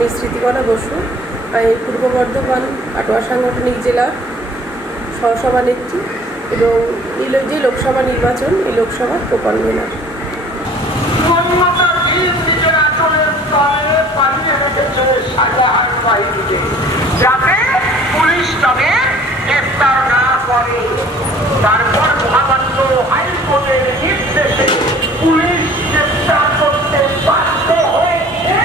আমি স্মৃতিকণা বসু, আমি পূর্ব বর্ধমান কাটোয়া সাংগঠনিক জেলার সহসভানেত্রী এবং যে লোকসভা নির্বাচন এই লোকসভার কো-কনভেনার। তারপর মহামান্য হাইকোর্টের নির্দেশে পুলিশ গ্রেফতার করতে বাধ্য হয়েছে।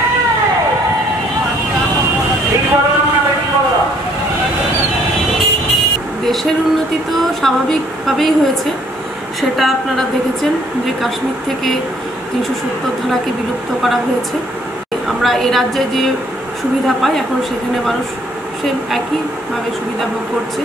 দেশের উন্নতি তো স্বাভাবিকভাবেই হয়েছে, সেটা আপনারা দেখেছেন যে কাশ্মীর থেকে 370 ধারাকে বিলুপ্ত করা হয়েছে। আমরা এ রাজ্যে যে সুবিধা পাই এখন সেখানে মানুষ সে একইভাবে সুবিধা ভোগ করছে।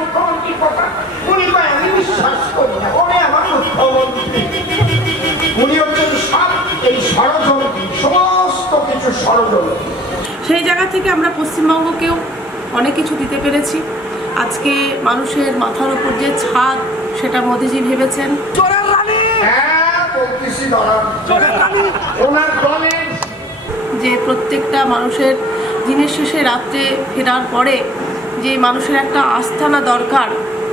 মুখ্যমন্ত্রী কথা উনি আমি বিশ্বাস করি না, উনি আমার মুখ্যমন্ত্রী, উনি হচ্ছেন সব এই ষড়যন্ত্র, সমস্ত কিছু ষড়যন্ত্র। সেই জায়গা থেকে আমরা পশ্চিমবঙ্গকেও অনেক কিছু দিতে পেরেছি। আজকে মানুষের মাথার উপর যে ছাদ সেটা মোদিজি ভেবেছেন। যে প্রত্যেকটা মানুষের দিনের শেষে রাত্রে ফেরার পরে যে মানুষের একটা আস্থানা দরকার,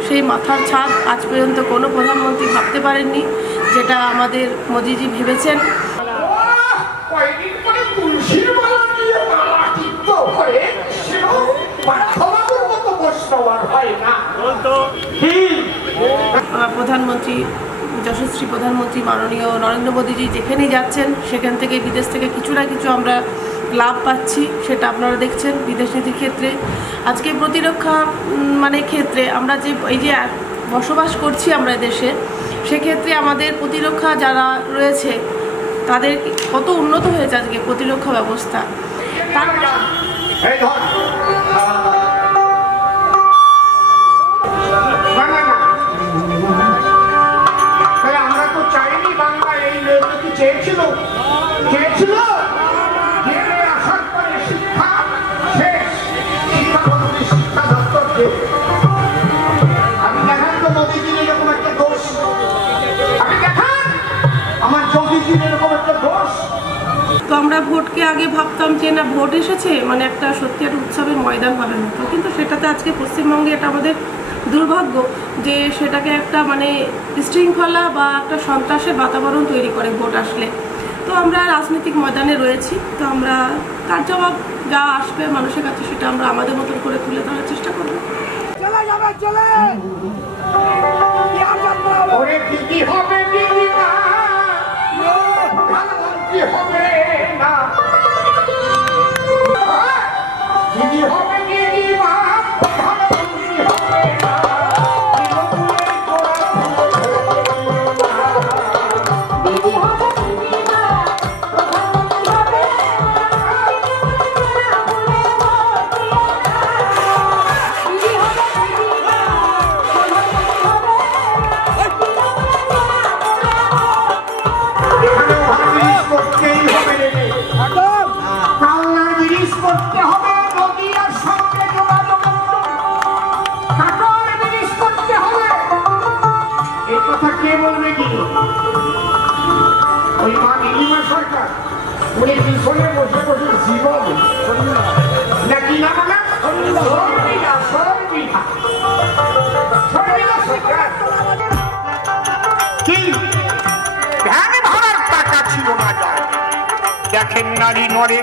সেই মাথার ছাদ আজ পর্যন্ত কোনো প্রধানমন্ত্রী ভাবতে পারেননি, যেটা আমাদের মোদিজি ভেবেছেন। প্রধানমন্ত্রী যশস্বী প্রধানমন্ত্রী মাননীয় নরেন্দ্র মোদীজি যেখানেই যাচ্ছেন সেখান থেকে বিদেশ থেকে কিছু না কিছু আমরা লাভ পাচ্ছি, সেটা আপনারা দেখছেন। বিদেশ নীতির ক্ষেত্রে আজকে প্রতিরক্ষা ক্ষেত্রে আমরা যে এই যে বসবাস করছি আমরা দেশে, সেক্ষেত্রে আমাদের প্রতিরক্ষা যারা রয়েছে তাদের কত উন্নত হয়েছে আজকে প্রতিরক্ষা ব্যবস্থা। তো আমরা ভোটকে আগে ভাবতাম যে না ভোট এসেছে একটা সত্যি একটা উৎসবের ময়দান হবে না, তো কিন্তু সেটাতে আজকে পশ্চিমবঙ্গে এটা আমাদের দুর্ভাগ্য যে সেটাকে একটা বিশৃঙ্খলা বা একটা সন্ত্রাসের বাতাবরণ তৈরি করে ভোট আসলে। তো আমরা রাজনৈতিক ময়দানে রয়েছি, তো আমরা তার জবাব যা আসবে মানুষের কাছে সেটা আমরা আমাদের মতন করে তুলে ধরার চেষ্টা করবো। দেখেন নারী নড়ে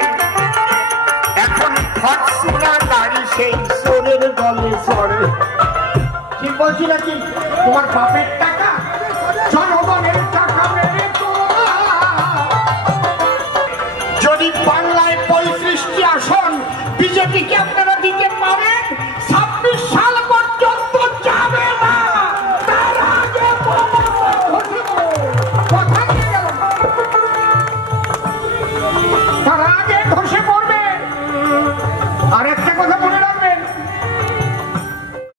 এখন ফর্চুনার নারী সেই সোরের গলে সরে। কি বলছি নাকি তোমার বাপের টাকা জনগণের টাকা মেরে যদি বাংলায় 35টি আসন বিজেপিকে